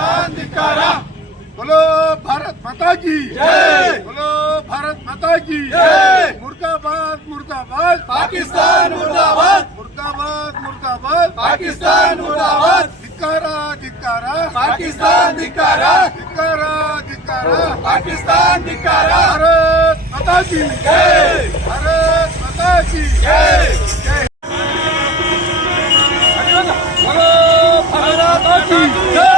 पाकिस्तान धिक्कार। बोलो भारत माता की जय। बोलो भारत माता की जय। मुर्दाबाद मुर्दाबाद पाकिस्तान मुर्दाबाद। मुर्दाबाद मुर्दाबाद पाकिस्तान मुर्दाबाद। धिक्कार धिक्कार पाकिस्तान धिक्कार। धिक्कार धिक्कार पाकिस्तान धिक्कार। भारत माता की जय। भारत माता की जय। जय। बोलो भारत माता की जय।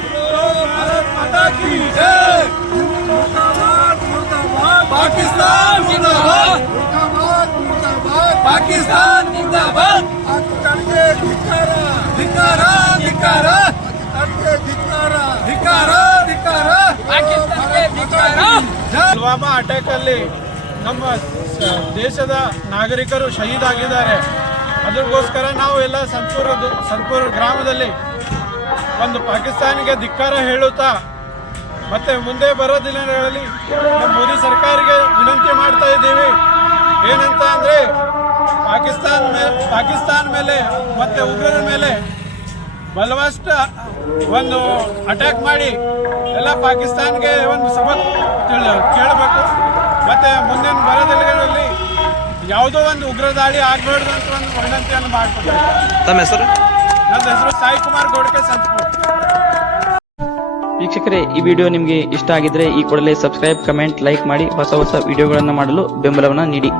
बोलो भारत माता की जय। मुर्दाबाद मुर्दाबाद पाकिस्तान मुर्दाबाद। मुर्दाबाद मुर्दाबाद पाकिस्तान मुर्दाबाद। पाकिस्तान के धिक्कार ಧಿಕ್ಕಾರ ಧಿಕ್ಕಾರ पाकिस्तान के धिक्कार ಧಿಕ್ಕಾರ ಧಿಕ್ಕಾರ पाकिस्तान ಧಿಕ್ಕಾರ ಪುಲ್ವಾಮಾ ಅಟ್ಯಾಕ್ ಅಲ್ಲಿ ನಮ್ಮ ದೇಶದ ನಾಗರಿಕರು ಶಹೀದ್ ಆಗಿದ್ದಾರೆ. ಅದಕ್ಕೋಸ್ಕರ ನಾವು ಎಲ್ಲ ಸಂತೂರ್ ಗ್ರಾಮದಲ್ಲಿ ಒಂದು ಪಾಕಿಸ್ತಾನಿಗೆ ಧಿಕ್ಕಾರ ಹೇಳುತ್ತಾ ಮತ್ತೆ ಮುಂದೆ ಬರೋ ದಿನಗಳಲ್ಲಿ ನಮ್ಮ ಮೋದಿ ಸರ್ಕಾರಕ್ಕೆ ವಿನಂತಿ ಮಾಡ್ತಾ ಇದ್ದೀವಿ. ಏನಂತ ಅಂದರೆ ಪಾಕಿಸ್ತಾನ ಮೇಲೆ ಮತ್ತೆ ಉಗ್ರರ ಮೇಲೆ ಬಲವಷ್ಟ ಒಂದು ಅಟ್ಯಾಕ್ ಮಾಡಿ ಎಲ್ಲ ಪಾಕಿಸ್ತಾನ್ಗೆ ಒಂದು ಸಬಕ್ ಕೇಳಬೇಕು. ಮತ್ತೆ ಮುಂದಿನ ಬರೋ ದಿನಗಳಲ್ಲಿ ಯಾವುದೋ ಒಂದು ಉಗ್ರ ದಾಳಿ ಆಗಬಾರ್ದು ಅಂತ ಒಂದು ವಿನಂತಿಯನ್ನು ಮಾಡ್ಕೊಳ್ತಾರೆ. ತಮ್ಮ ಹೆಸರು? ನನ್ನ ಹೆಸರು ಸಾಯಿ ಕುಮಾರ್ ಗೋಡ್ಕೆ ಸಂತಪುರ್. ವೀಕ್ಷಕರೇ, ಈ ವಿಡಿಯೋ ನಿಮಗೆ ಇಷ್ಟ ಆಗಿದ್ರೆ ಈ ಕೂಡಲೇ ಸಬ್ಸ್ಕ್ರೈಬ್, ಕಮೆಂಟ್, ಲೈಕ್ ಮಾಡಿ ಹೊಸ ವಿಡಿಯೋಗಳನ್ನು ಮಾಡಲು ಬೆಂಬಲವನ್ನು ನೀಡಿ.